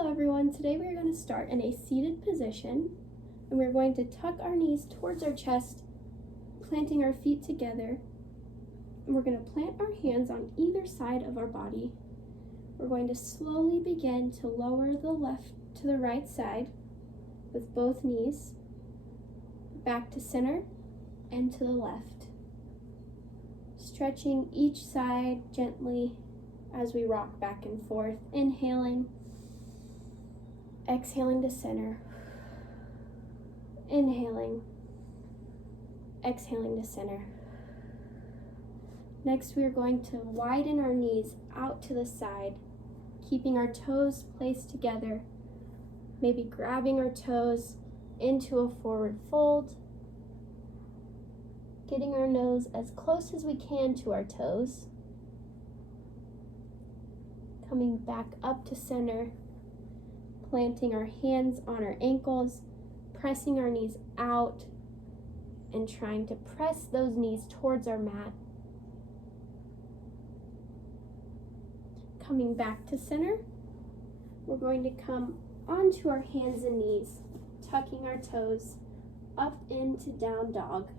Hello everyone, today we are going to start in a seated position and we're going to tuck our knees towards our chest, planting our feet together, and we're going to plant our hands on either side of our body. We're going to slowly begin to lower the left to the right side with both knees, back to center and to the left, stretching each side gently as we rock back and forth, inhaling, exhaling to center, inhaling, exhaling to center. Next, we are going to widen our knees out to the side, keeping our toes placed together, maybe grabbing our toes into a forward fold, getting our nose as close as we can to our toes, coming back up to center, planting our hands on our ankles, pressing our knees out, and trying to press those knees towards our mat. Coming back to center, we're going to come onto our hands and knees, tucking our toes up into down dog,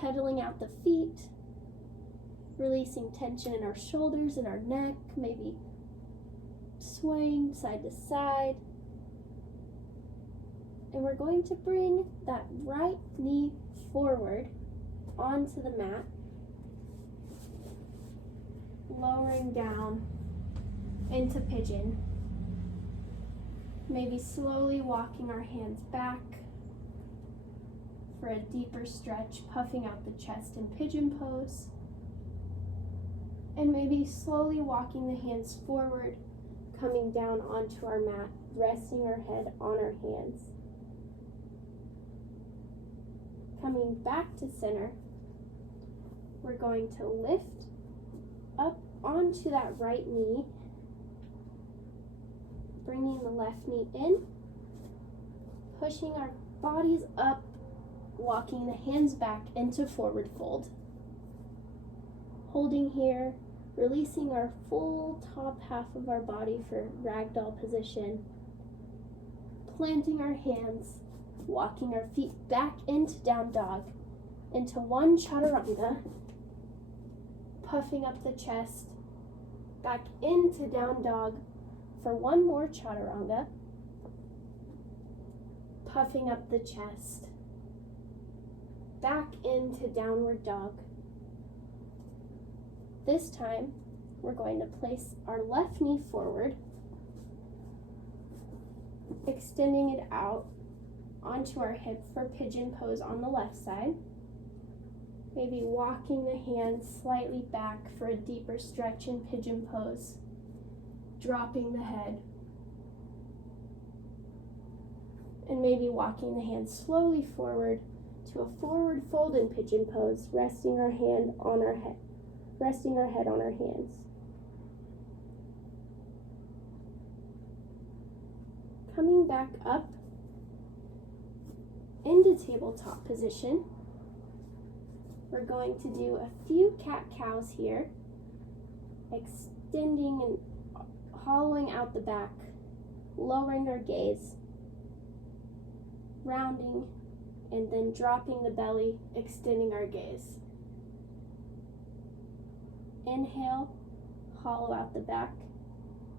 pedaling out the feet, releasing tension in our shoulders and our neck, maybe swaying side to side. And we're going to bring that right knee forward onto the mat, lowering down into pigeon. Maybe slowly walking our hands back for a deeper stretch, puffing out the chest in pigeon pose. And maybe slowly walking the hands forward, coming down onto our mat, resting our head on our hands. Coming back to center, we're going to lift up onto that right knee, bringing the left knee in, pushing our bodies up, walking the hands back into forward fold. Holding here, releasing our full top half of our body for ragdoll position, planting our hands, walking our feet back into down dog, into one chaturanga, puffing up the chest, back into down dog for one more chaturanga, puffing up the chest, back into downward dog. This time, we're going to place our left knee forward, extending it out onto our hip for pigeon pose on the left side. Maybe walking the hands slightly back for a deeper stretch in pigeon pose, dropping the head. And maybe walking the hands slowly forward to a forward fold in pigeon pose, resting our head on our hands. Coming back up into tabletop position, we're going to do a few cat-cows here, extending and hollowing out the back, lowering our gaze, rounding, and then dropping the belly, extending our gaze. Inhale, hollow out the back.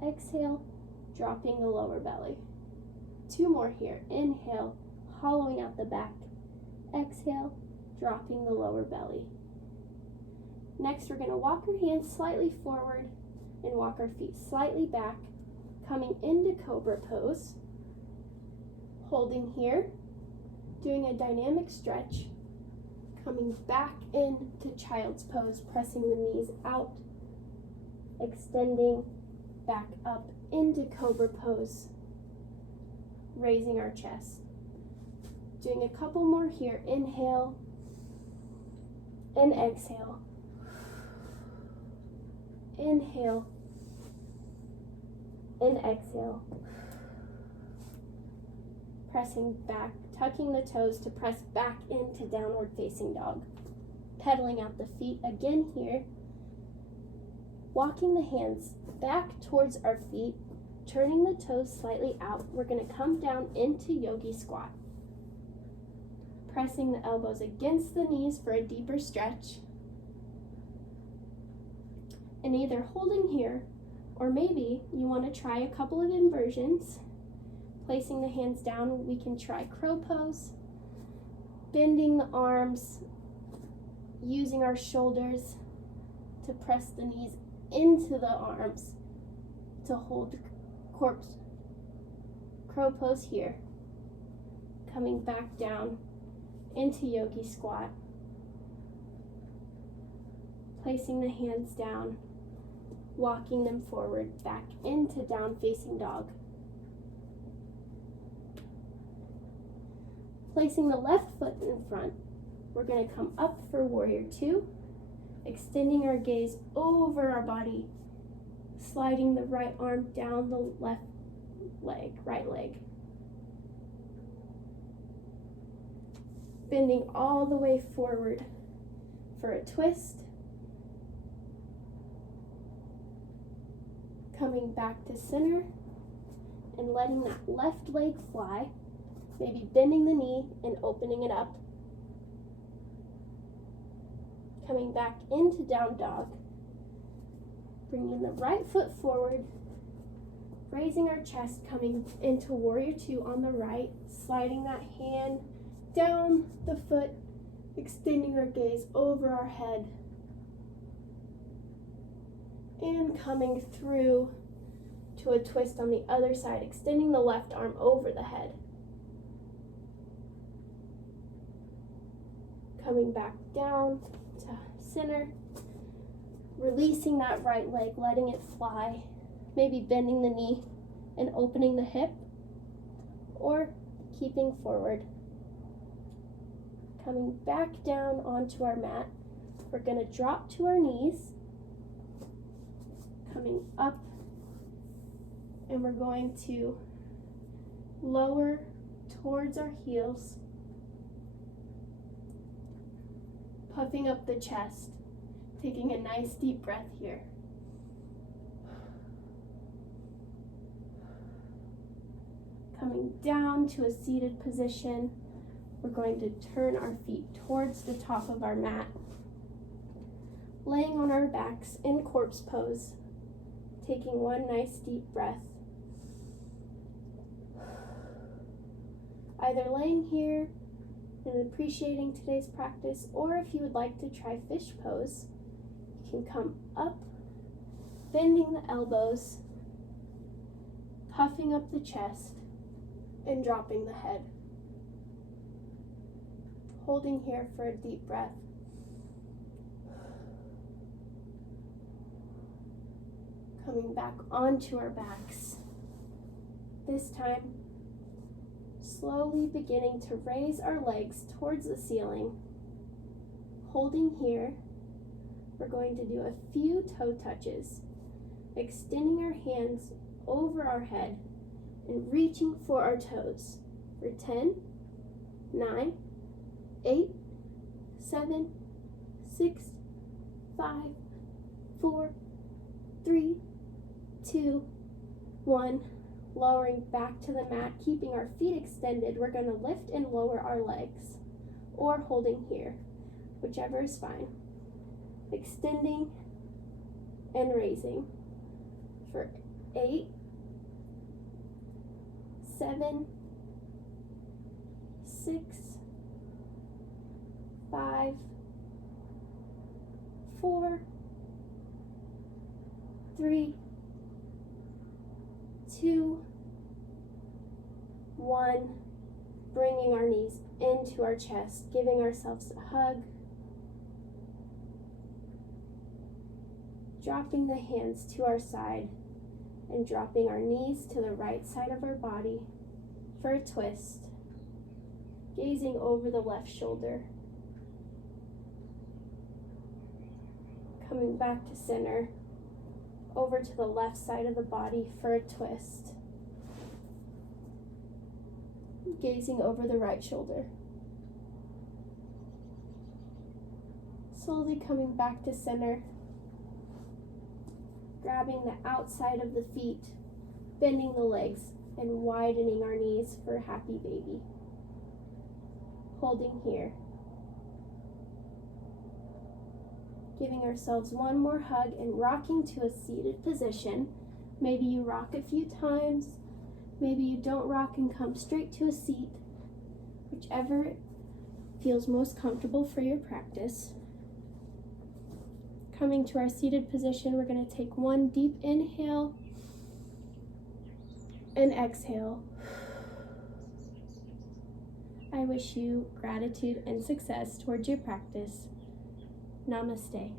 Exhale, dropping the lower belly. Two more here. Inhale, hollowing out the back. Exhale, dropping the lower belly. Next, we're going to walk our hands slightly forward and walk our feet slightly back, coming into cobra pose. Holding here, doing a dynamic stretch, coming back into child's pose, pressing the knees out, extending back up into cobra pose, raising our chest. Doing a couple more here. Inhale and exhale. Inhale and exhale. Pressing back, tucking the toes to press back into downward facing dog. Pedaling out the feet again here. Walking the hands back towards our feet, Turning the toes slightly out, we're going to come down into yogi squat. Pressing the elbows against the knees for a deeper stretch. And either holding here, or maybe you want to try a couple of inversions. Placing the hands down, we can try crow pose. Bending the arms, using our shoulders to press the knees into the arms to hold corpse crow pose here. Coming back down into yogi squat. Placing the hands down, walking them forward back into down facing dog. Placing the left foot in front, we're going to come up for warrior two, extending our gaze over our body, sliding the right arm down the left leg, right leg. Bending all the way forward for a twist. Coming back to center and letting that left leg fly, maybe bending the knee and opening it up. Coming back into down dog. Bringing the right foot forward, raising our chest, coming into warrior two on the right, sliding that hand down the foot, extending our gaze over our head, and coming through to a twist on the other side, extending the left arm over the head. Coming back down to center, releasing that right leg, letting it fly, maybe bending the knee and opening the hip, or keeping forward. Coming back down onto our mat, we're going to drop to our knees, coming up, and we're going to lower towards our heels, puffing up the chest, taking a nice deep breath here. Coming down to a seated position, we're going to turn our feet towards the top of our mat, laying on our backs in corpse pose, taking one nice deep breath. Either laying here and appreciating today's practice, or if you would like to try fish pose, you can come up, bending the elbows, puffing up the chest, and dropping the head. Holding here for a deep breath. Coming back onto our backs. This time, slowly beginning to raise our legs towards the ceiling. Holding here, we're going to do a few toe touches, extending our hands over our head and reaching for our toes for 10, 9, 8, 7, 6, 5, 4, 3, 2, 1. Lowering back to the mat, keeping our feet extended. We're going to lift and lower our legs, or holding here, whichever is fine. Extending and raising for 8, 7, 6, 5, 4, 3, 2, 1, bringing our knees into our chest, giving ourselves a hug, dropping the hands to our side, and dropping our knees to the right side of our body for a twist, gazing over the left shoulder, coming back to center, over to the left side of the body for a twist, gazing over the right shoulder. Slowly coming back to center, grabbing the outside of the feet, bending the legs and widening our knees for a happy baby. Holding here. Giving ourselves one more hug and rocking to a seated position. Maybe you rock a few times. Maybe you don't rock and come straight to a seat. Whichever feels most comfortable for your practice. Coming to our seated position, we're going to take one deep inhale and exhale. I wish you gratitude and success towards your practice. Namaste.